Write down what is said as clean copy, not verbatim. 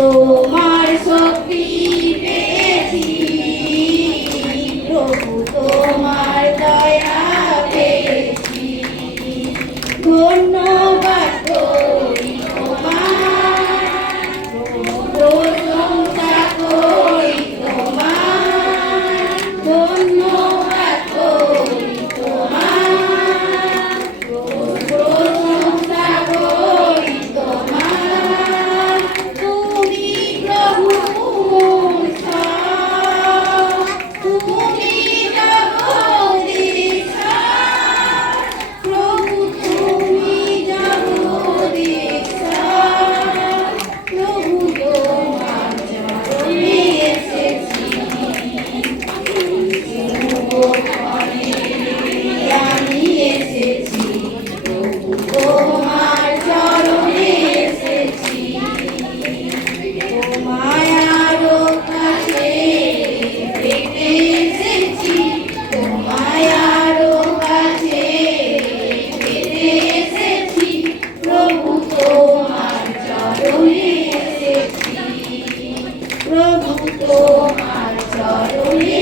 তোমার শক্তি পেয়েছি প্রভু, তোমার দয়া পেয়েছি। ধন্যবাদ করি তোমার, প্রশংসা করি তোমার। ধন্যবাদ করি তোমার, প্রশংসা করি তোমার। তুমি প্রভু মোর ঈশ্বর, তুমি জগদীশ ঈশ্বর। প্রভু তুমি জগদীশ ঈশ্বর। প্রভু তোমার চরণে এসেছি, আমি এসেছি। প্রভু তোমার চরণে এসেছি, তোমায় আরো কাছে পেতে এসেছি। তোমায় আরো কাছে পেতে এসেছি। প্রভু তোমার চরণে এসেছি, প্রভু তোমার চরণে